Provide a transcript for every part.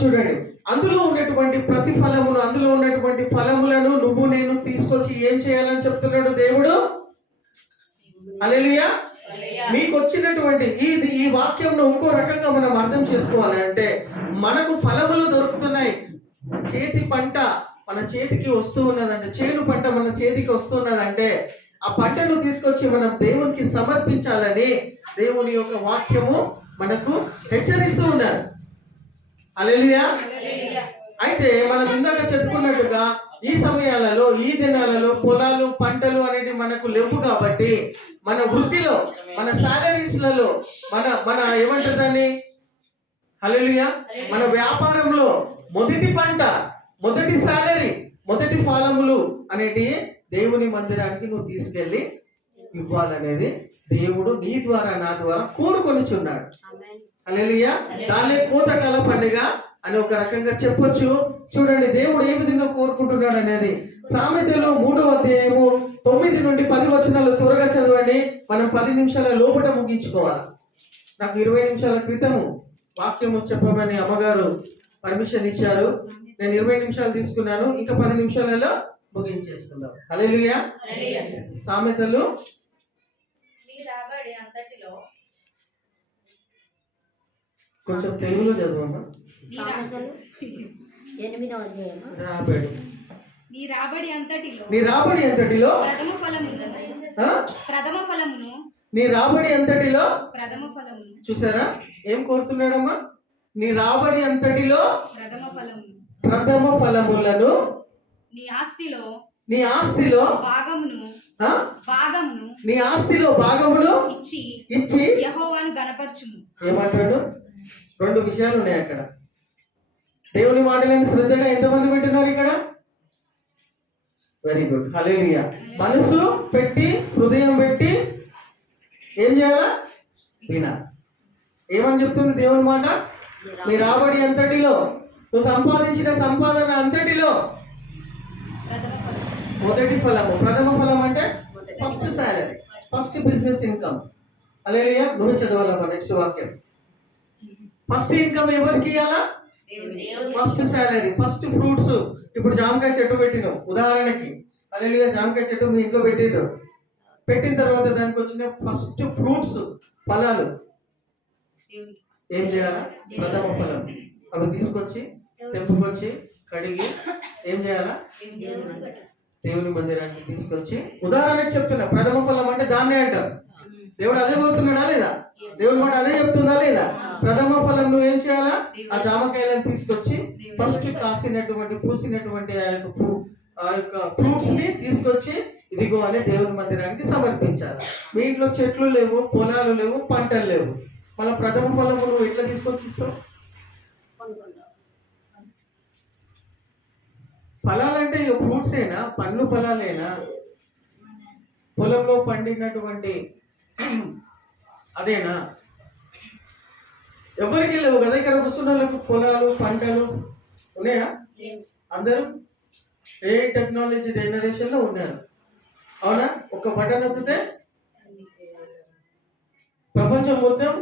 చూడండి, అందులో ఉన్నటువంటి ప్రతిఫలమును, అందులో ఉన్నటువంటి ఫలములను నువ్వు నేను తీసుకొచ్చి ఏం చేయాలని చెప్తున్నాడు దేవుడు. హల్లెలూయా. మీకు వచ్చినటువంటి ఈ వాక్యంను ఇంకో రకంగా మనం అర్థం చేసుకోవాలి అంటే, మనకు ఫలములు దొరుకుతున్నాయి, చేతి పంట మన చేతికి వస్తూ ఉన్నదంటే, చేను పంట మన చేతికి వస్తున్నదంటే, ఆ పంటను తీసుకొచ్చి మనం దేవునికి సమర్పించాలని దేవుని యొక్క వాక్యము మనకు హెచ్చరిస్తూ ఉన్నారు. హల్లెలూయా. అయితే మనం ఇందాక చెప్పుకున్నట్టుగా ఈ సమయాలలో, ఈ దినాలలో పొలాలు పంటలు అనేవి మనకు లేవు కాబట్టి, మన వృత్తిలో, మన సాలరీస్లలో, మన ఏమంటారు దాన్ని, హల్లెలూయా, మన వ్యాపారంలో మొదటి పంట, మొదటి సాలరీ, మొదటి ఫలములు అనేటి దేవుని మందిరానికి నువ్వు తీసుకెళ్ళి ఇవ్వాలనేది దేవుడు నీ ద్వారా, నా ద్వారా కోరుకొనిచున్నాడు. హల్లెలూయా. దాన్ని కోతకాల పండుగ అని ఒక రకంగా చెప్పొచ్చు. చూడండి దేవుడు ఏ విధంగా కోరుకుంటున్నాడు అనేది. సామెతలు 3వ అధ్యాయము 9 నుండి 10 వచనాలు త్వరగా చదవండి. మనం 10 నిమిషాల లోపల ముగించుకోవాలి. నాకు 20 నిమిషాల క్రితము వాక్యము చెప్పమని అమ్మగారు పర్మిషన్ ఇచ్చారు. నేను 20 నిమిషాలు తీసుకున్నాను. ఇంకా 10 నిమిషాలలో ముగించేసుకుందాం. హల్లెలూయా. సామెతలు కొంచెం తెలుగులో చదవమ్మా. నీ రాబడి అంతటిలో నీ రాబడి అంతటిలో ప్రథమ ఫలమును. చూసారా ఏం కోరుతున్నాడమ్మా? నీ రాబడి అంతటిలో ప్రథమ ఫలములను, నీ ఆస్తిలో భాగమును, నీ ఆస్తిలో భాగమును ఇచ్చి యెహోవాను గణపరచుము. ఏమంటాడు? 2 విషయాలు ఉన్నాయి అక్కడ. దేవుని మాటలను శ్రద్ధగా ఎంతమంది వింటున్నారు ఇక్కడ? Very good. హల్లెలూయా. మనసు పెట్టి, హృదయం పెట్టి ఏం చేయాలా? వినాలి. ఏమని చెప్తుంది దేవుని మాట? నీ రాబడి అంతటిలో, నువ్వు సంపాదించిన సంపాదన అంతటిలో మొదటి ఫలము. ప్రథమ ఫలం అంటే first salary, first business income. Hallelujah. నువ్వు చదవాలమ్మా నెక్స్ట్ వాక్యం. ఫస్ట్ ఇన్కమ్ ఎవరికి ఇవ్వాలా? First salary, first fruits. ఇప్పుడు జామకాయ చెట్టు పెట్టినావు ఉదాహరణకి. హల్లెలూయా. జామకాయ చెట్టు మీ ఇంట్లో పెట్టినారు. పెట్టిన తర్వాత దానికి వచ్చిన ఫస్ట్ ఫ్రూట్స్, ఫలాలు ఏం చేయాలా? ప్రథమ ఫలం. అవి తీసుకొచ్చి తెంపుకొచ్చి కడిగి ఏం చేయాలా? దేవుని మందిరానికి తీసుకొచ్చి, ఉదాహరణకి చెప్తున్నా, ప్రథమ ఫలం అంటే దాన్నే అంటారు. దేవుడు అదే కోరుతున్నాడా లేదా? దేవుని మాట అదే చెప్తుందా లేదా? ప్రథమ ఫలం నువ్వు ఏం చేయాలా? ఆ జామకాయలను తీసుకొచ్చి ఫస్ట్ కాసినటువంటి, పూసినటువంటి ఆ యొక్క ఫ్రూట్స్ ని తీసుకొచ్చి ఇదిగో అనే దేవుని మందిరానికి సమర్పించాలి. మీ ఇంట్లో చెట్లు లేవు, పొలాలు లేవు, పంటలు లేవు, మళ్ళీ ప్రథమ ఫలము నువ్వు ఎట్లా తీసుకొచ్చి ఇస్తావు? ఫలాలంటే ఫ్రూట్స్ ఏనా? పండ్లు ఫలాలేనా? పొలంలో పండినటువంటి అదేనా? ఎవరికి లేవు కదా ఇక్కడ కూర్చున్న వాళ్ళకు పొలాలు పంటలు ఉన్నాయా? అందరూ ఏ టెక్నాలజీ జనరేషన్ లో ఉన్నారు, అవునా? ఒక బటన్ నొక్కితే ప్రపంచం మొత్తం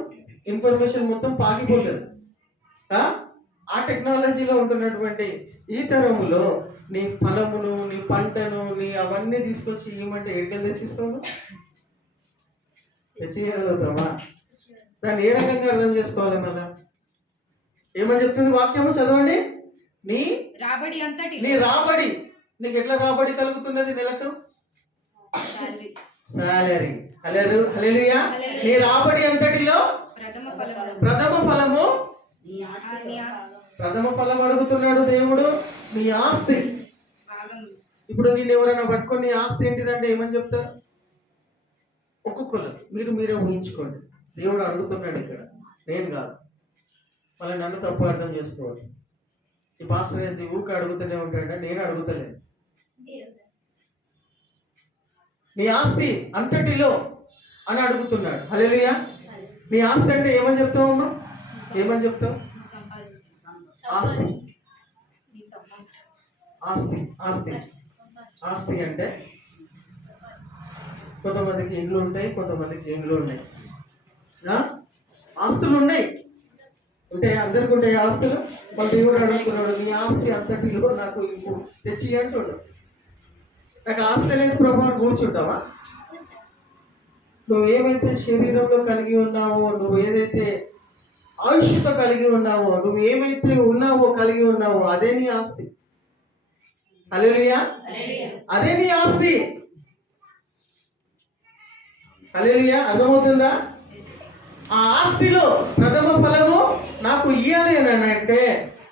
ఇన్ఫర్మేషన్ మొత్తం పాకిపోతుంది. ఆ టెక్నాలజీలో ఉంటున్నటువంటి ఈ తరములో నీ ఫలమును, నీ పంటను, నీ అవన్నీ తీసుకొచ్చి ఇవ్వమంటే ఎక్కడికి తెచ్చిస్తావు? తెచ్చియగలుగుతావా? దాన్ని ఏ రకంగా అర్థం చేసుకోవాలి? మళ్ళా ఏమని చెప్తుంది వాక్యము? చదవండి. నీ రాబడి. నీకు ఎట్లా రాబడి కలుగుతున్నది? నెలకు సాలరీ. హల్లెలూయా. నీ రాబడి అంతటిలో ప్రథమ ఫలము. ప్రథమ ఫలం అడుగుతున్నాడు దేవుడు. నీ ఆస్తి. ఇప్పుడు నేను ఎవరైనా పట్టుకొని నీ ఆస్తి ఏంటిదంటే ఏమని చెప్తారు? ఒక్కొక్కరు మీరే ఊహించుకోండి. దేవుడు అడుగుతున్నాడు ఇక్కడ, నేను కాదు. మళ్ళీ నన్ను తప్పు అర్థం చేసుకోవాలి. ఈ పాస్టర్ అయితే ఊరికి అడుగుతూనే ఉంటాడా? నేను అడుగుతలేదు. నీ ఆస్తి అంతటిలో అని అడుగుతున్నాడు. హల్లెలూయా. నీ ఆస్తి అంటే ఏమని చెప్తావు అమ్మా? ఏమని చెప్తావు? ఆస్తి. ఆస్తి ఆస్తి ఆస్తి అంటే కొంతమందికి ఇండ్లు ఉంటాయి, కొంతమందికి ఇండ్లు ఉన్నాయి, ఆస్తులు ఉన్నాయి. ఉంటే అందరికి ఉంటాయి ఆస్తులు. మన దేవుడు అడుగుతున్నాడు, నీ ఆస్తి అంతటిలో నాకు ఇంకో తెచ్చి అంటున్నాడు. నాకు ఆస్తి లేని ప్రభావం కూర్చుంటావా? నువ్వు ఏమైతే శరీరంలో కలిగి ఉన్నావో, నువ్వు ఏదైతే ఆయుష్తో కలిగి ఉన్నావో, నువ్వు ఏమైతే ఉన్నావో కలిగి ఉన్నావో అదే నీ ఆస్తి. హల్లెలూయా, అదే నీ ఆస్తి. హల్లెలూయా, అర్థమవుతుందా? ఆ ఆస్తిలో ప్రథమ ఫలము నాకు ఇయ్యాలి అని అంటే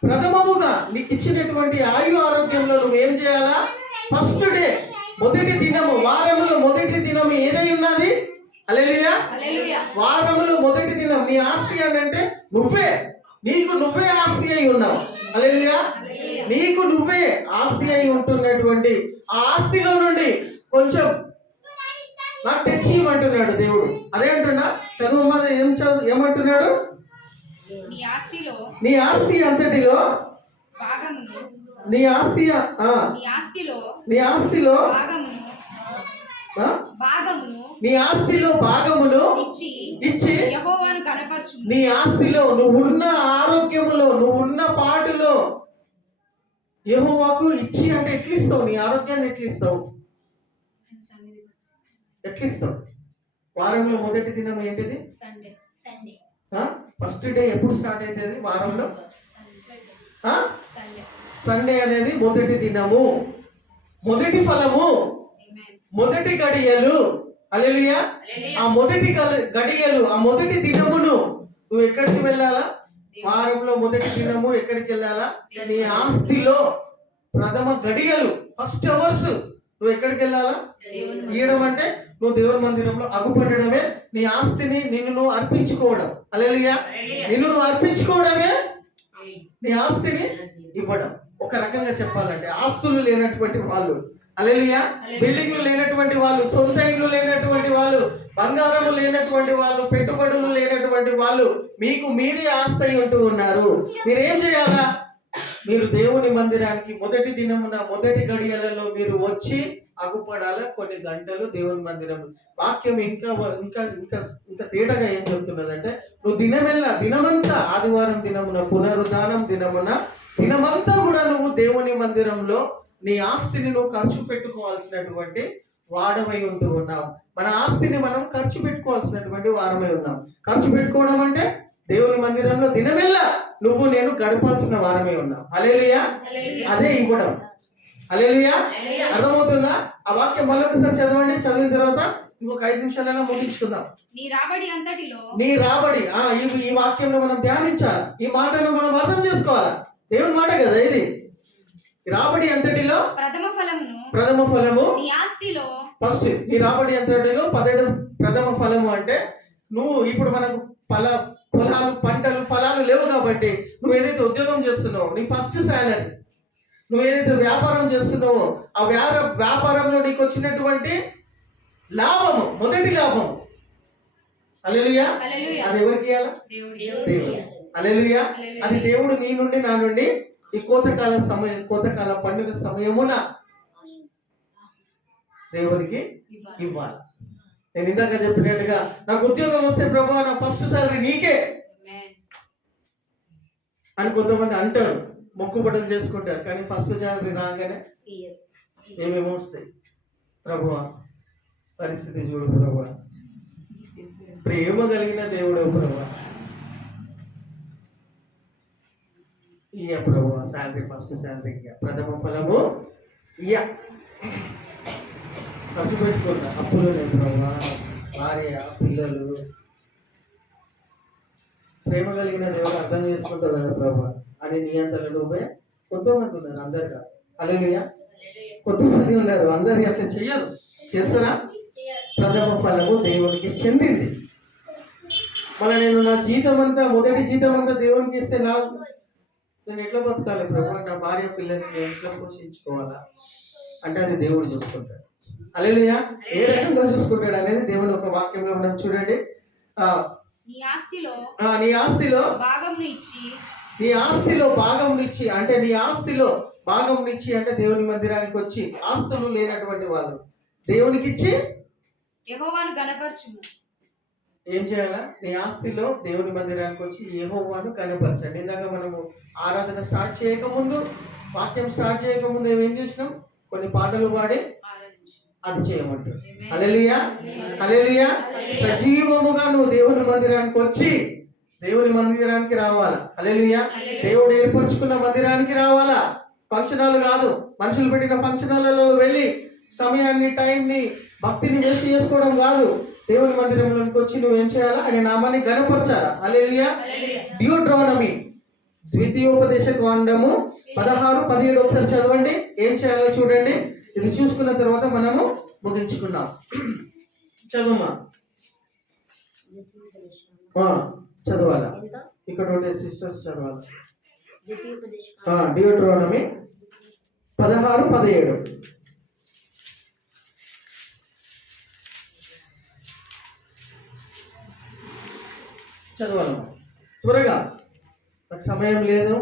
ప్రథమముగా నీకు ఇచ్చినటువంటి ఆయు ఆరోగ్యంలో నువ్వేం చేయాలా? ఫస్ట్ డే, మొదటి దినము, వారములో మొదటి దినము ఏదై ఉన్నది? హల్లెలూయా, వారములో మొదటి దినం నీ ఆస్తి అని అంటే నువ్వే, నీకు నువ్వే ఆస్తి అయి ఉన్నావు. హల్లెలూయా, నీకు నువ్వే ఆస్తి అయి ఉంటున్నటువంటి ఆ ఆస్తిలో నుండి కొంచెం నాకు తెచ్చి ఇవ్వమంటున్నాడు దేవుడు. అదే అంటున్నా, చదువు మీద ఏమంటున్నాడు? నీ ఆస్తి అంతటిలో భాగమును, నీ ఆస్తి నీ ఆస్తిలో భాగమును నీ ఆస్తిలో భాగమును ఇచ్చి యెహోవాను కనపరచుము. నీ ఆస్తిలో నువ్వున్న ఆరోగ్యములో నువ్వున్న పాటులో యెహోవాకు ఇచ్చి అంటే ఎట్లిస్తావు? నీ ఆరోగ్యాన్ని ఎట్లిస్తావు? ఎట్లిస్తావు? వారంలో మొదటి దినం ఏంటిది? సండే. ఫస్ట్ డే ఎప్పుడు స్టార్ట్ అవుతుంది వారంలో? సండే. సండే అనేది మొదటి దినము, మొదటి ఫలము, మొదటి గడియలు. హల్లెలూయా, ఆ మొదటి గడియలు, ఆ మొదటి దినమును నువ్వు ఎక్కడికి వెళ్ళాలా? వారంలో మొదటి దినము ఎక్కడికి వెళ్ళాలా? నీ ఆస్తిలో ప్రథమ గడియలు, ఫస్ట్ అవర్స్ నువ్వు ఎక్కడికి వెళ్ళాలా? ఇయ్యడం అంటే నువ్వు దేవుని మందిరంలో అగుపడడమే నీ ఆస్తిని, నిన్ను నువ్వు అర్పించుకోవడం. హల్లెలూయా, నిన్ను నువ్వు అర్పించుకోవడమే నీ ఆస్తిని ఇవ్వడం. ఒక రకంగా చెప్పాలంటే ఆస్తులు లేనటువంటి వాళ్ళు, హల్లెలూయా, బిల్డింగ్లు లేనటువంటి వాళ్ళు, సొంత ఇల్లు లేనటువంటి వాళ్ళు, బంగారము లేనటువంటి వాళ్ళు, పెట్టుబడులు లేనటువంటి వాళ్ళు మీకు మీరే ఆస్తి అయి ఉంటూ ఉన్నారు. మీరేం చేయాలా? మీరు దేవుని మందిరానికి మొదటి దినమున మొదటి గడియలలో మీరు వచ్చి అగుపడాల కొన్ని గంటలు దేవుని మందిరం. వాక్యం ఇంకా ఇంకా ఇంకా ఇంకా తేటగా ఏం చెప్తున్నదంటే నువ్వు దినమంతా ఆదివారం దినమున పునరుద్ధానం దినమున దినమంతా కూడా నువ్వు దేవుని మందిరంలో నీ ఆస్తిని నువ్వు ఖర్చు పెట్టుకోవాల్సినటువంటి వాడమై ఉంటూ ఉన్నావు. మన ఆస్తిని మనం ఖర్చు పెట్టుకోవాల్సినటువంటి వారమై ఉన్నాం. ఖర్చు పెట్టుకోవడం అంటే దేవుని మందిరంలో దినమెల్లా నువ్వు నేను గడపాల్సిన వారమే ఉన్నాం. హల్లెలూయా, అదే ఇవ్వడం. హల్లెలూయా, అర్థమవుతుందా? ఆ వాక్యం మళ్ళొకసారి చదవండి. చదివిన తర్వాత ఇంకొక 5 నిమిషాలైనా ముగించుకుందాం. నీ రాబడి అంతటిలో, నీ రాబడి ఈ వాక్యంలో మనం ధ్యానించాలి. ఈ మాటను మనం అర్థం చేసుకోవాలి. దేవుని మాట కదా ఇది. రాబడి అంతటిలో ప్రథమ ఫలము నీ ఆస్తిలో. ఫస్ట్ నీ రాబడి అంతటిలో ప్రథమ ఫలము అంటే నువ్వు ఇప్పుడు మనకు పొలాలు, పంటలు, ఫలాలు లేవు కాబట్టి నువ్వు ఏదైతే ఉద్యోగం చేస్తున్నావో నీ ఫస్ట్ శాలరీ, నువ్వు ఏదైతే వ్యాపారం చేస్తున్నావో ఆ వ్యాపారంలో నీకు వచ్చినటువంటి లాభము, మొదటి లాభం. హల్లెలూయా, అది ఎవరికి ఇవ్వాలా? దేవుడు. హల్లెలూయా, అది దేవుడు నీ నుండి నా నుండి ఈ కోతకాల పండుగ సమయమున దేవునికి ఇవ్వాలి. నేను ఇందాక చెప్పినట్టుగా నాకు ఉద్యోగం వస్తే ప్రభువా నా ఫస్ట్ సాలరీ నీకే అని కొంతమంది అంటారు, మొక్కుబడులు చేసుకుంటారు. కానీ ఫస్ట్ సాలరీ రాగానే ఏమేమో వస్తాయి. ప్రభువా పరిస్థితి చూడు ప్రభువా, ప్రేమ కలిగిన దేవుడు ప్రభువా, ఇయ్య ప్రభువా శాలరీ, ఫస్ట్ శాలరీ ప్రథమ ఫలము ఇయ్య. ఖర్చు పెట్టుకుంటా, అప్పులు లేదు ప్రభా, భార్య, పిల్లలు. ప్రేమ కలిగిన దేవుడు అర్థం చేసుకుంటావు కదా ప్రభా అని నీ అంతలో నువ్వే. కొంతమంది ఉన్నారు, అందరిగా. హల్లెలూయా, కొంతమంది ఉన్నారు, అందరికీ అట్లా చెయ్యరు. చేస్తారా? ప్రథమ ఫలము దేవునికి చెందింది. మళ్ళీ నేను నా జీతం అంతా, మొదటి జీతం అంతా దేవునికి ఇస్తే నేను ఎట్లా బతకాలి ప్రభా, నా భార్య పిల్లల్ని ఎట్లా పోషించుకోవాలా అంటే అది దేవుడు చూసుకుంటాడు. హల్లెలూయా, ఏ రకంగా చూసుకుంటాడు అనేది దేవుని ఒక వాక్యంలో మనం చూడండి. నీ ఆస్తిలో భాగం ఇచ్చి అంటే నీ ఆస్తిలో భాగం ఇచ్చి అంటే దేవుని మందిరానికి వచ్చి ఆస్తులు లేనటువంటి వాళ్ళు దేవునికి ఇచ్చి యెహోవాను గణపరచుము. ఏం చేయాలా? నీ ఆస్తిలో దేవుని మందిరానికి వచ్చి యెహోవాను కనపరచండి. ఇందాక మనము ఆరాధన స్టార్ట్ చేయకముందు, వాక్యం స్టార్ట్ చేయకముందు ఏం చేసినాం? కొన్ని పాటలు పాడి అది చేయమంటారు. హల్లెలూయా, హల్లెలూయా. సజీవముగా నువ్వు దేవుని మందిరానికి వచ్చి దేవుని మందిరానికి రావాలా. హల్లెలూయా. దేవుడు ఏర్పరచుకున్న మందిరానికి రావాలా. ఫంక్షన్ హాల్ కాదు, మనుషులు పెట్టిన ఫంక్షన్ హాల్లో వెళ్ళి సమయాన్ని, టైంని, భక్తిని వేస్ట్ చేసుకోవడం కాదు. దేవుని మందిరంలోకి వచ్చి నువ్వేం చేయాలా? ఆయన నామాన్ని గణపరచాలా. హల్లెలూయా. డ్యూట్రానమీ ద్వితీయోపదేశ కాండము 16-17 ఒకసారి చదవండి. ఏం చేయాలో చూడండి. ఇది చూసుకున్న తర్వాత మనము ముగించుకున్నాం. చదువుమా. చదవాలా? ఇక్కడ ఉండే సిస్టర్స్ చదవాలి. డ్యూట్రానమీ 16-17 చదవాలమ్మా త్వరగా, నాకు సమయం లేదు.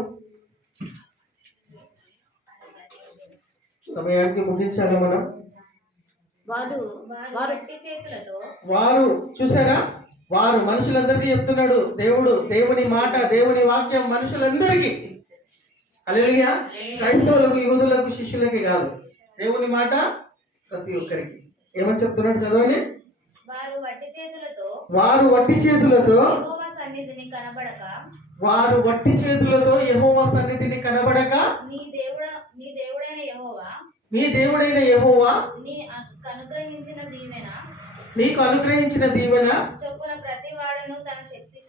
సమయానికి ముగించాలి మనం. వారు చూసారా, వారు మనుషులందరికీ చెప్తున్నాడు దేవుడు. దేవుని మాట, దేవుని వాక్యం మనుషులందరికీ. హల్లెలూయా. క్రైస్తవులకు, యూదులకు, శిష్యులకి కాదు. దేవుని మాట ప్రతి ఒక్కరికి. ఏమని చెప్తున్నాడు చదవండి. వారు వట్టి చేతులతో వారు వట్టి చేతులతో యెహోవా సన్నిధిని కనబడక నీ దేవుడైన యెహోవా నీకు అనుగ్రహించిన దీవెన చొప్పున ప్రతి వాడును తన శక్తి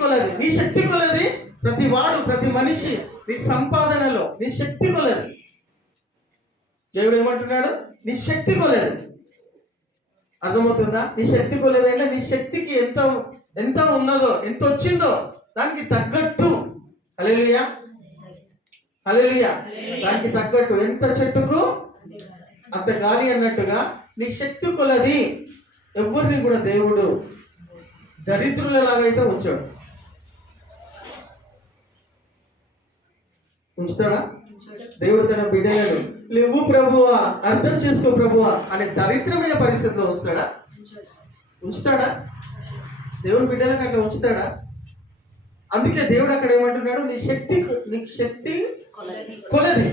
కొలది నీ శక్తి కొలది ప్రతి వాడు, ప్రతి మనిషి నీ సంపాదనలో నీ శక్తి కొలది. దేవుడు ఏమంటున్నాడు? నీ శక్తి కొలది. అర్థమవుతుందా? నీ శక్తి కొలది అంటే నీ శక్తికి ఎంత ఉన్నదో, ఎంత వచ్చిందో దానికి తగ్గట్టు. హల్లెలూయా, హల్లెలూయా. దానికి తగ్గట్టు, ఎంత చెట్టుకు అంత గాలి అన్నట్టుగా నీ శక్తి కొలది. ఎవరిని కూడా దేవుడు దరిద్రులలాగైతే ఉంచాడు. ఉంచుతాడా? దేవుడు తన బిడ్డలను లేవు ప్రభువా, అర్థం చేసుకో ప్రభువా అనే దరిద్రమైన పరిస్థితిలో ఉంచుతాడా? దేవుని బిడ్డలకు అట్లా ఉంచుతాడా? అందుకే దేవుడు అక్కడ ఏమంటున్నాడు? నీ శక్తి కొలది.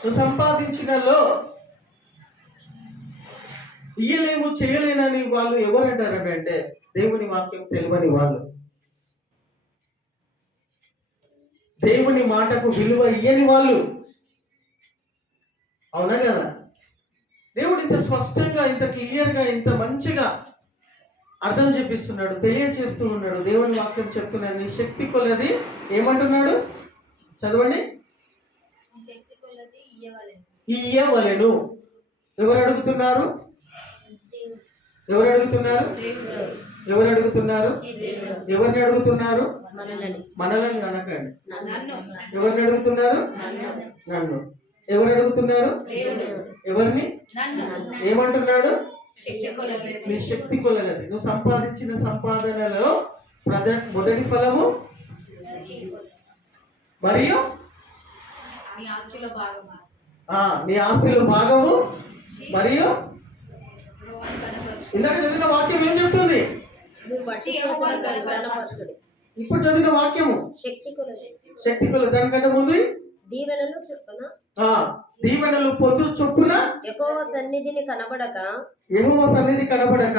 నువ్వు సంపాదించినలో ఇయ్యలేము, చేయలేనని వాళ్ళు ఎవరంటారంటే దేవుని వాక్యం తెలియని వాళ్ళు, దేవుని మాటకు విలువ ఇయ్యని వాళ్ళు. అవునా కదా? దేవుడు ఇంత స్పష్టంగా, ఇంత క్లియర్గా, ఇంత మంచిగా అర్థం చేపిస్తున్నాడు, తెలియచేస్తూ ఉన్నాడు. దేవుని వాక్యం చెప్తున్నాడు. నీ శక్తి కొలది ఏమంటున్నాడు? చదవండి. ఇయ్యవలెను. ఎవరు అడుగుతున్నారు? ఎవరు అడుగుతున్నారు? ఎవరు అడుగుతున్నారు? ఎవరిని అడుగుతున్నారు? మనల్ని అనకండి. ఎవరిని అడుగుతున్నారు? నన్ను. ఎవరు అడుగుతున్నారు? ఎవరిని? ఏమంటున్నాడు? నీ శక్తి కొలది. నువ్వు సంపాదించిన సంపాదనలలో మొదటి ఫలము మరియు నీ ఆస్తిలో భాగము మరియు ఇందాక చదివిన వాక్యం ఏం చెప్తుంది? ఇప్పుడు చదివిన వాక్యము శక్తి కొలది. దానికంటే ముందు దీవెనలు పొద్దు చొప్పున యెహోవా సన్నిధి కనబడక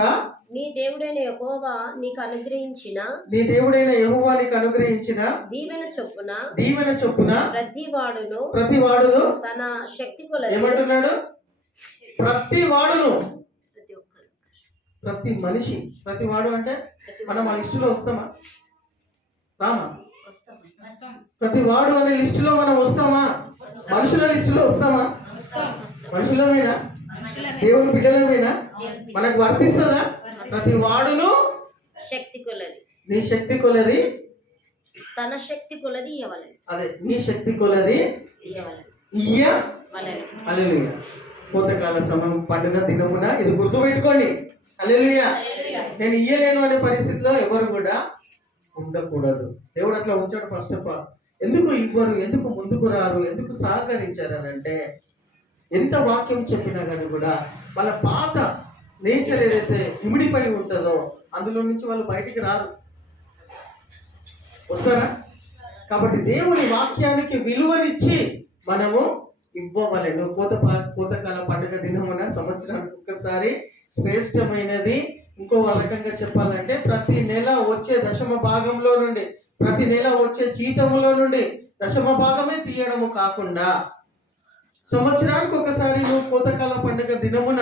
నీ దేవుడైన యెహోవా నీకు అనుగ్రహించిన దీవెన చొప్పున ప్రతి వాడును తన శక్తి కొలది. ఏమంటున్నాడు? ప్రతి వాడును, ప్రతి మనిషి. ప్రతి వాడు అంటే మనం ఆ లిస్టులో వస్తామా? రామా? ప్రతి వాడు అనే లిస్టులో మనం వస్తామా? మనుషుల లిస్టులో వస్తామా? మనుషులమైనా, దేవుని బిడ్డలమైనా మనకు వర్తిస్తుందా? ప్రతి వాడును శక్తి కొలది, నీ శక్తి కొలది, తన శక్తి కొలది ఇయ్యవలెను. అదే నీ శక్తి కొలది ఇయ్యవలెను. హల్లెలూయా. కోతకాల సమయం పండుగ దినమున ఇది గుర్తుపెట్టుకోండి. హల్లెలూయా. నేను ఇయ్యలేను అనే పరిస్థితిలో ఎవరు కూడా ఉండకూడదు. దేవుడు అట్లా ఉంచాడు. ఫస్ట్ ఆఫ్ ఆల్ ఎందుకు ఇవ్వరు, ఎందుకు ముందుకు రారు, ఎందుకు సహకరించారు అని అంటే ఎంత వాక్యం చెప్పినా కానీ కూడా వాళ్ళ పాత నేచర్ ఏదైతే ఇమిడిపోయి ఉంటుందో అందులో నుంచి వాళ్ళు బయటికి రారు. వస్తారా? కాబట్టి దేవుని వాక్యానికి విలువనిచ్చి మనము ఇవ్వవలెను. కోతకాల పండుగ దినమున సంవత్సరానికి ఒక్కసారి శ్రేష్టమైనది. ఇంకో రకంగా చెప్పాలంటే ప్రతి నెల వచ్చే దశమ భాగంలో నుండి, ప్రతి నెల వచ్చే జీతములో నుండి దశమ భాగమే తీయడము కాకుండా సంవత్సరానికి ఒకసారి నువ్వు కోతకాల పండుగ దినమున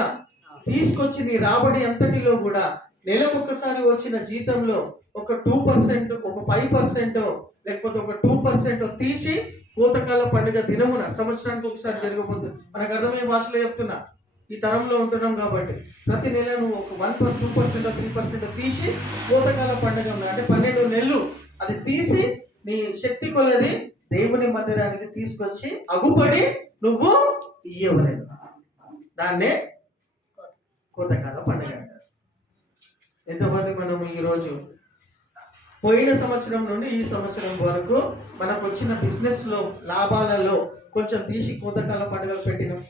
తీసుకొచ్చి నీ రాబడి అంతటిలో కూడా నెలకొకసారి వచ్చిన జీతంలో ఒక 2%, ఒక 5%, లేకపోతే ఒక 2% తీసి కోతకాల పండుగ దినమున సంవత్సరానికి ఒకసారి జరగబోతుంది. మనకు అర్థమయ్యే భాషలో చెప్తున్నా, ఈ తరంలో ఉంటున్నాం కాబట్టి ప్రతి నెల నువ్వు ఒక 1%, 2%, 3% తీసి కోతకాల పండుగ అంటే 12 నెలలు అది తీసి నీ శక్తి కొలది దేవుని మందిరానికి తీసుకొచ్చి అగుపడి నువ్వు ఇయ్యవలేను. దాన్నే కోతకాల పండుగ అంటారు. ఎంతమంది మనము ఈరోజు పోయిన సంవత్సరం నుండి ఈ సంవత్సరం వరకు మనకు వచ్చిన బిజినెస్ లో లాభాలలో కొంచెం తీసి కోతకాల పండుగలు పెట్టినాం?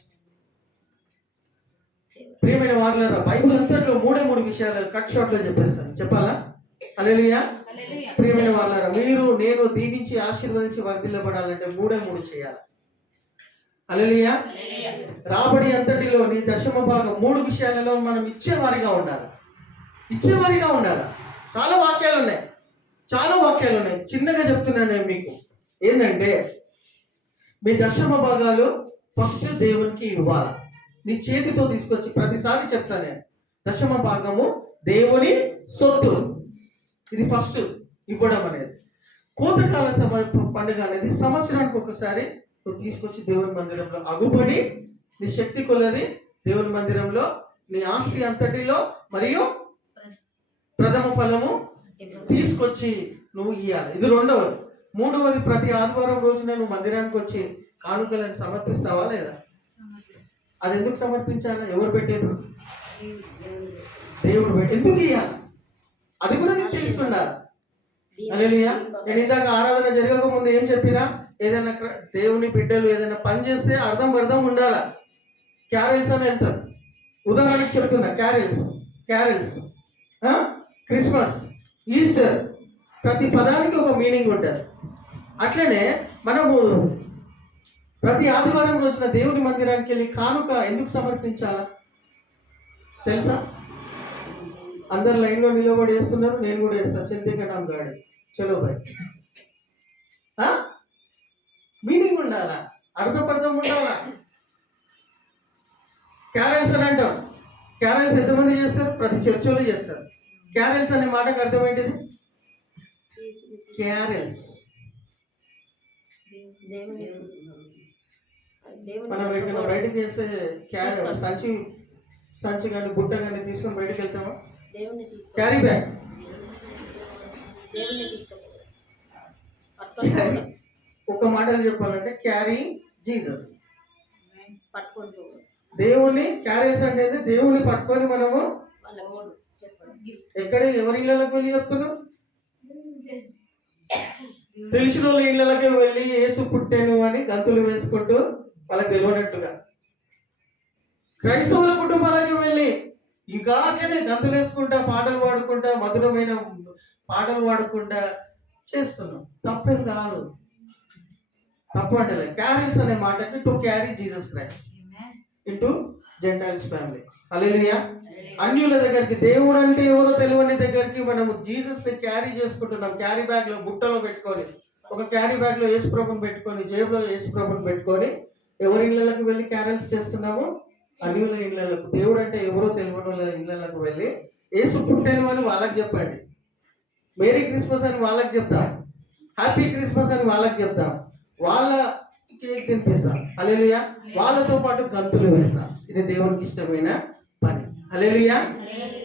ప్రియమైన వారులారా, బైబిల్ అంతట్లో 3 విషయాలు కట్ షాట్ లో చెప్పేస్తాను. చెప్పాలా? హల్లెలూయా. ప్రియమైన వారులారా, మీరు నేను దీవించి ఆశీర్వదించి వర్ధిల్లబడాలంటే 3 చేయాలి. హల్లెలూయా. రాబడి అంతటిలో నీ దశమ భాగం 3 విషయాలలో మనం ఇచ్చేవారిగా ఉండాలి. ఇచ్చేవారిగా ఉండాలి. చాలా వాక్యాలు ఉన్నాయి. చిన్నగా చెప్తున్నాను నేను మీకు. ఏంటంటే మీ దశమ భాగాలు ఫస్ట్ దేవునికి ఇవ్వాలి. నీ చేతితో తీసుకొచ్చి ప్రతిసారి చెప్తాను నేను, దశమ భాగము దేవుని సొత్తు. ఇది ఫస్ట్ ఇవ్వడం అనేది. కోతకాల పండుగ అనేది సంవత్సరానికి ఒకసారి నువ్వు తీసుకొచ్చి దేవుని మందిరంలో అగుపడి నీ శక్తి కొలది దేవుని మందిరంలో నీ ఆస్తి అంతటిలో మరియు ప్రథమ ఫలము తీసుకొచ్చి నువ్వు ఇయ్యాలి. ఇది 2వది. 3వది, ప్రతి ఆదివారం రోజున నువ్వు మందిరానికి వచ్చి కానుకలను సమర్పిస్తావా లేదా? అది ఎందుకు సమర్పించాలి? ఎవరు పెట్టారు? దేవుడు పెట్టి. ఎందుకు ఇయ్యాలి? అది కూడా నీకు తెలుస్తుండాలి. హల్లెలూయా. నేను ఇందాక ఆరాధన జరగక ముందు ఏం చెప్పినా, ఏదైనా దేవుని బిడ్డలు ఏదైనా పని చేస్తే అర్థం ఉండాలా. క్యారెల్స్ అని వెళ్తారు. ఉదాహరణకు చెప్తున్నా, క్యారెల్స్ క్రిస్మస్, ఈస్టర్, ప్రతి పదానికి ఒక మీనింగ్ ఉంటుంది. అట్లనే మనము ప్రతి ఆదివారం రోజున దేవుని మందిరానికి వెళ్ళి కానుక ఎందుకు సమర్పించాలా తెలుసా? అందరు లైన్లో నిలబడి వేస్తున్నారు, నేను కూడా వేస్తాను. చల్తే నామ్ గాడి చలో బాయ్. మీనింగ్ ఉండాలా, అర్థం ఉండాలా. క్యారెల్స్ అని అంటాం. క్యారెల్స్ ఎంతమంది చేస్తారు? ప్రతి చర్చలో చేస్తారు. క్యారెల్స్ అనే మాటకు అర్థం ఏంటిది? క్యారెల్స్ మనం ఎక్కడికైనా బయటకు చేస్తే సంచి కానీ బుట్ట కానీ తీసుకొని బయటకు వెళ్తామా? Carry bag. ఒక మాటలు చెప్పాలంటే క్యారీ జీసస్. దేవుని క్యారేజ్ అంటే దేవుని పట్టుకొని మనము ఎక్కడ ఎవరి ఇళ్ళకి వెళ్ళి చెప్తున్నాం? తెలిసిన వాళ్ళ ఇళ్ళకి వెళ్ళి యేసు పుట్టాను అని గంతులు వేసుకుంటూ వాళ్ళకి తెలియనట్టుగా, క్రైస్తవుల కుటుంబాలకి వెళ్ళి ఇంకా అట్లనే గంతులు వేసుకుంటా పాటలు పాడుకుంటా మధురమైన పాటలు పాడుకుంటా చేస్తున్నాం. తప్పేం కాదు, తప్పు అంటే క్యారీస్ అనే మాటకి to carry Jesus Christ into Gentiles family. Hallelujah. అన్యుల దగ్గరికి, దేవుడు అంటే ఎవరో తెలియని దగ్గరికి మనము జీసస్ ని క్యారీ చేసుకుంటున్నాం. క్యారీ బ్యాగ్ లో బుట్టలో పెట్టుకొని, ఒక క్యారీ బ్యాగ్ లో యేసు ప్రభుని పెట్టుకొని, జేబులో యేసు ప్రభుని పెట్టుకొని ఎవరి ఇళ్ళకి వెళ్ళి క్యారల్స్ చేస్తున్నాము? అన్యుల ఇళ్ళకు. దేవుడు అంటే ఎవరో తెలియని వాళ్ళ ఇళ్ళకు వెళ్ళి యేసు పుట్టాను అని వాళ్ళకి చెప్పండి, మేరీ క్రిస్మస్ అని వాళ్ళకి చెప్తాం, హ్యాపీ క్రిస్మస్ అని వాళ్ళకి చెప్తాం, వాళ్ళ కేక్ తినిపిస్తాం. హల్లెలూయా. వాళ్ళతో పాటు గంతులు వేస్తాం. ఇది దేవునికి ఇష్టమైన పని. హల్లెలూయా.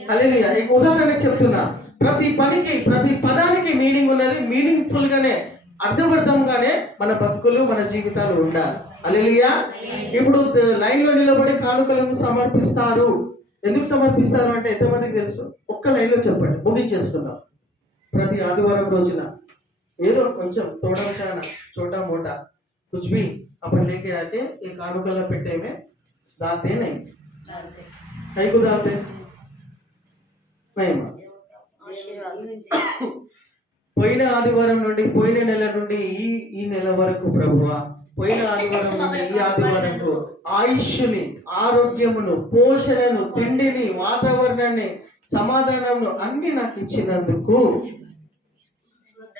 హల్లెలూయా. ఈ ఉదాహరణకు చెప్తున్నా, ప్రతి పనికి ప్రతి పదానికి మీనింగ్ ఉన్నది. మీనింగ్ఫుల్ గానే అర్థవంతంగానే మన బతుకులు మన జీవితాలు ఉండాలి. హల్లెలూయా. ఇప్పుడు లైన్ లో నిలబడి కానుకలను సమర్పిస్తారు. ఎందుకు సమర్పిస్తారు అంటే ఎంతమందికి తెలుసు? ఒక్క లైన్ లో చెప్పండి, ముగించేసుకుందాం. ప్రతి ఆదివారం రోజున ఏదో కొంచెం తోడం చానా చోటా మోటా कुछ भी अपन लेके आके एक कानुकला पेटे में दाते नहीं कई को दाते नहीं माँ పోయిన ఆదివారం నుండి పోయిన నెల నుండి ఈ నెల వరకు ప్రభువా పోయిన ఆదివారం నుండి ఈ ఆదివారంకు ఆయుష్ని ఆరోగ్యమును పోషణను తిండిని వాతావరణాన్ని సమాధానమును అన్ని నాకు ఇచ్చినందుకు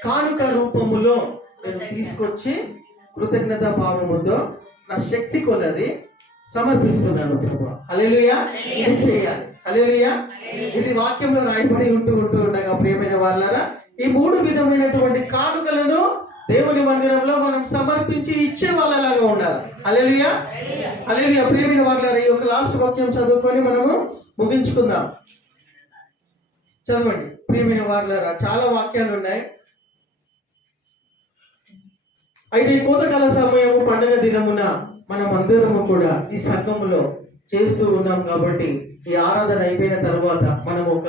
కానుక రూపములో నేను తీసుకొచ్చి కృతజ్ఞత భావముతో నా శక్తి కొలది సమర్పిస్తున్నాను ప్రభువా. హల్లెలూయా. ఇది చేయాలి. హల్లెలూయా. ఇది వాక్యంలో రాయబడి ఉంటూ ఉండగా ప్రియమైన వాళ్ళారా ఈ 3 విధమైనటువంటి కానుకలను దేవుని మందిరంలో మనం సమర్పించి ఇచ్చే వాళ్ళలాగా ఉండాలి. హల్లెలూయా. హల్లెలూయా. ప్రియమైన వాళ్ళారా ఈ యొక్క లాస్ట్ వాక్యం చదువుకొని మనము ముగించుకుందాం. చదవండి ప్రియమైన వాళ్ళారా, చాలా వాక్యాలు ఉన్నాయి. అయితే ఈ కోతకాల సమయము పండుగ దినమున మనం అందరము కూడా ఈ సంఘములో చేస్తూ ఉన్నాం కాబట్టి ఈ ఆరాధన అయిపోయిన తర్వాత మనం ఒక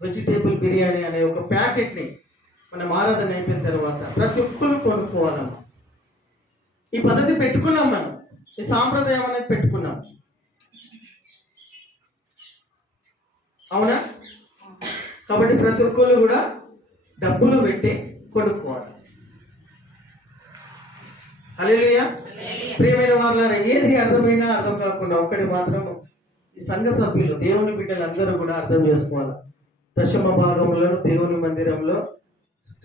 వెజిటేబుల్ బిర్యానీ అనే ఒక ప్యాకెట్ని మనం ఆరాధన అయిపోయిన తర్వాత ప్రతి ఒక్కరు కొనుక్కోవాలమ్మా. ఈ పద్ధతి పెట్టుకున్నాం, మనం ఈ సాంప్రదాయం అనేది పెట్టుకున్నాం. అవునా? కాబట్టి ప్రతి ఒక్కరు కూడా డబ్బులు పెట్టి కొనుక్కోవాలి. హల్లెలూయా. ప్రియమైన వాళ్ళారా ఏది అర్థమైనా అర్థం కాకుండా ఒకటి మాత్రం ఈ సంఘ సభ్యులు దేవుని బిడ్డలు అందరూ కూడా అర్థం చేసుకోవాలి. దశమ భాగంలో దేవుని మందిరంలో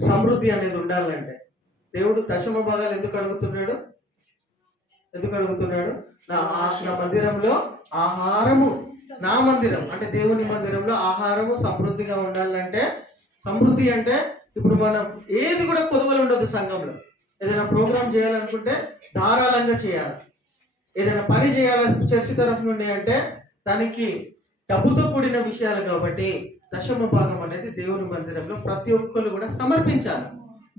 సమృద్ధి అనేది ఉండాలంటే దేవుడు దశమ భాగాలు ఎందుకు అడుగుతున్నాడు? నా మందిరంలో ఆహారము, నా మందిరం అంటే దేవుని మందిరంలో ఆహారము సమృద్ధిగా ఉండాలంటే, సమృద్ధి అంటే ఇప్పుడు మనం ఏది కూడా కొదువలు ఉండదు. సంఘంలో ఏదైనా ప్రోగ్రాం చేయాలనుకుంటే ధారాళంగా చేయాలి. ఏదైనా పని చేయాలని చర్చి తరఫు నుండి అంటే దానికి డబ్బుతో కూడిన విషయాలు కాబట్టి దశమ భాగం అనేది దేవుని మందిరంలో ప్రతి ఒక్కరు కూడా సమర్పించాలి.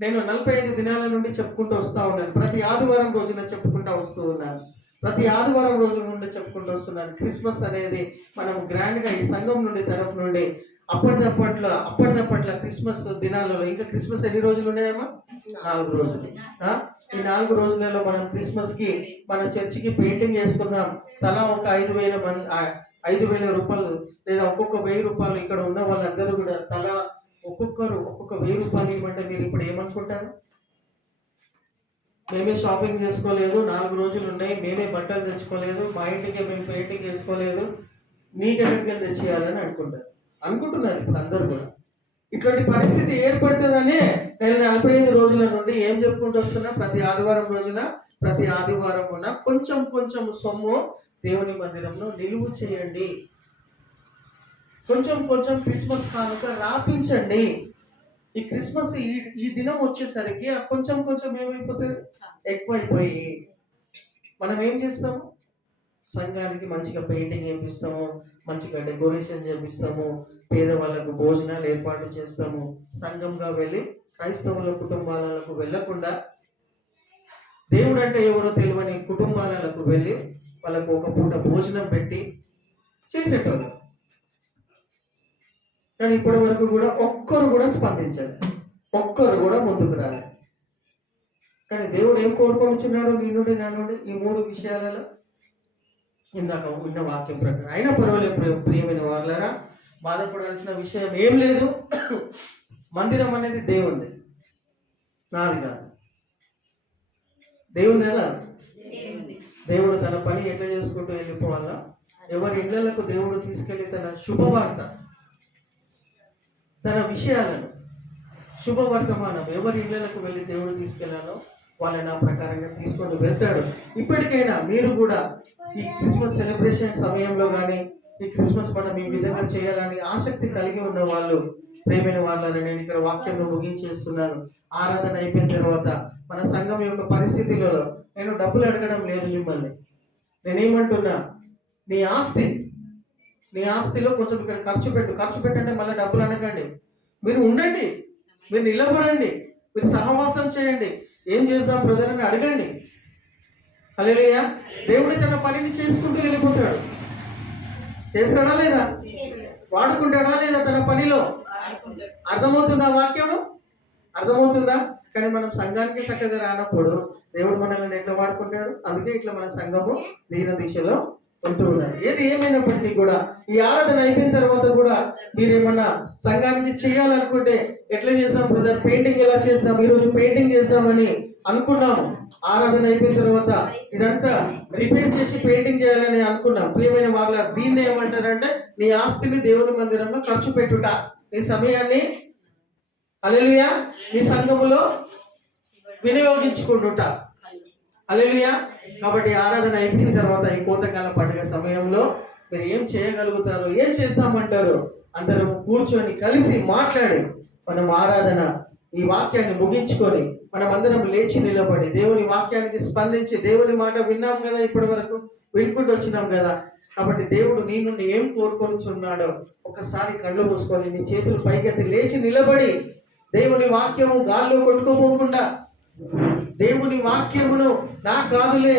నేను 45 దినాల నుండి చెప్పుకుంటూ వస్తూ ఉన్నాను. ప్రతి ఆదివారం రోజున చెప్పుకుంటూ వస్తూ ఉన్నాను. ప్రతి ఆదివారం రోజు నుండి చెప్పుకుంటూ వస్తున్నాను. క్రిస్మస్ అనేది మనం గ్రాండ్గా ఈ సంఘం నుండి తరఫు నుండి అప్పటిదప్పట్ల క్రిస్మస్ దినాలలో, ఇంకా క్రిస్మస్ ఎన్ని రోజులు ఉన్నాయమ్మా? 4 రోజులు. ఈ 4 రోజులలో మనం క్రిస్మస్ కి మన చర్చికి పెయింటింగ్ చేసుకుందాం. తలా ఒక 5,000 రూపాయలు లేదా ఒక్కొక్క 1,000 రూపాయలు ఇక్కడ ఉన్న వాళ్ళందరూ కూడా తలా ఒక్కొక్కరు ఒక్కొక్క 1,000 రూపాయలు ఇవ్వమంటే మీరు ఇప్పుడు ఏమనుకుంటారు? మేమే షాపింగ్ చేసుకోలేదు, 4 రోజులు ఉన్నాయి, మేమే బట్టలు తెచ్చుకోలేదు, మా ఇంటికి మేము పెయింటింగ్ చేసుకోలేదు, మీకెక్కడికి తెచ్చేయాలని అనుకుంటున్నారు ఇప్పుడు అందరూ కూడా. ఇటువంటి పరిస్థితి ఏర్పడుతుందని నేను 45 రోజుల నుండి ఏం చెప్పుకుంటూ వస్తున్నా? ప్రతి ఆదివారం ఉన్న కొంచెం సొమ్ము దేవుని మందిరంలో నిలువ చేయండి. కొంచెం క్రిస్మస్ కానుక రాపించండి. ఈ క్రిస్మస్ ఈ దినం వచ్చేసరికి కొంచెం ఏమైపోతుంది? ఎక్కువైపోయి మనం ఏం చేస్తాము? సంఘానికి మంచిగా పెయింటింగ్ చేపిస్తాము, మంచిగా డెకరేషన్ చేపిస్తాము, పేదవాళ్ళకు భోజనాలు ఏర్పాటు చేస్తాము. సంఘంగా వెళ్ళి క్రైస్తవుల కుటుంబాలకు వెళ్ళకుండా దేవుడు అంటే ఎవరో తెలియని కుటుంబాలకు వెళ్ళి వాళ్ళకు ఒక పూట భోజనం పెట్టి చేసేటోళ్ళు. కానీ ఇప్పటి వరకు కూడా ఒక్కరు కూడా స్పందించాలి, ఒక్కరు కూడా ముందుకు రాలేదు. కానీ దేవుడు ఏం కోరుకొని వచ్చినాడు? నీ నుండి నా నుండి ఈ 3 విషయాలలో ఇందాక ఉన్న వాక్యం ప్రకారం. అయినా పర్వాలేదు ప్రియమైన వాళ్ళారా, బాధపడాల్సిన విషయం ఏం లేదు. మందిరం అనేది దేవుంది, నాది కాదు. దేవుంది ఎలా? దేవుడు తన పని ఎట్లా చేసుకుంటూ వెళ్ళిపోవాలా? ఎవరి ఇళ్లకు దేవుడు తీసుకెళ్లి తన శుభవార్త, తన విషయాలను, శుభవర్తమానం ఎవరి ఇళ్లకు వెళ్ళి దేవుడు తీసుకెళ్లాలో వాళ్ళని ఆ ప్రకారంగా తీసుకొని వెళ్తాడు. ఇప్పటికైనా మీరు కూడా ఈ క్రిస్మస్ సెలబ్రేషన్ సమయంలో కానీ ఈ క్రిస్మస్ మనం ఈ విధంగా చేయాలని ఆసక్తి కలిగి ఉన్న వాళ్ళు, ప్రేమైన వాళ్ళని నేను ఇక్కడ వాక్యంలో ముగించేస్తున్నాను. ఆరాధన అయిపోయిన తర్వాత మన సంఘం యొక్క పరిస్థితులలో నేను డబ్బులు అడగడం లేదు మిమ్మల్ని. నేనేమంటున్నా, నీ ఆస్తిలో కొంచెం ఇక్కడ ఖర్చు పెట్టండి. మళ్ళీ డబ్బులు అడగండి. మీరు ఉండండి, మీరు నిలబడండి, మీరు సహవాసం చేయండి. ఏం చేద్దాం బ్రదర్ అని అడగండి. హల్లెలూయా. దేవుడు తన పనిని చేసుకుంటూ వెళ్ళిపోతాడు. చేస్తాడా లేదా? వాడుకుంటాడా లేదా తన పనిలో? అర్థమవుతుందా వాక్యము? అర్థమవుతుందా? కానీ మనం సంఘానికి చక్కగా రానప్పుడు దేవుడు మనల్ని ఎట్లా వాడుకుంటాడు? అందుకే ఇట్లా మన సంఘము దీన దిశలో ఉంటూ ఉన్నారు. ఏది ఏమైనప్పటికీ కూడా ఈ ఆరాధన అయిపోయిన తర్వాత కూడా మీరేమన్నా సంఘానికి చేయాలనుకుంటే ఎట్లా చేస్తాం బ్రదర్? పెయింటింగ్ ఎలా చేస్తాం? ఈరోజు పెయింటింగ్ చేస్తామని అనుకున్నాము. ఆరాధన అయిపోయిన తర్వాత ఇదంతా రిపేర్ చేసి పెయింటింగ్ చేయాలని అనుకున్నాం. ప్రియమైన వాళ్ళ దీన్ని ఏమంటారంటే నీ ఆస్తిని దేవుని మందిరంలో ఖర్చు పెట్టుట, నీ సమయాన్ని హల్లెలూయా నీ సంఘములో వినియోగించుకుంటుట. హల్లెలూయా. కాబట్టి ఆరాధన అయిపోయిన తర్వాత ఈ కోతకాల పండుగ సమయంలో మీరు ఏం చేయగలుగుతారు, ఏం చేస్తామంటారు? అందరూ కూర్చొని కలిసి మాట్లాడి మనం ఆరాధన ఈ వాక్యాన్ని ముగించుకొని మనం అందరం లేచి నిలబడి దేవుని వాక్యానికి స్పందించి దేవుని మాట విన్నాం కదా, ఇప్పటి వరకు వినుకుంటూ వచ్చినాం కదా. కాబట్టి దేవుడు నీ నుండి ఏం కోరుకొనిచున్నాడో ఒకసారి కళ్ళు మూసుకొని నీ చేతులు పైకెత్తి లేచి నిలబడి దేవుని వాక్యము గాల్లో కొట్టుకోపోకుండా దేవుని వాక్యమును నా కాదులే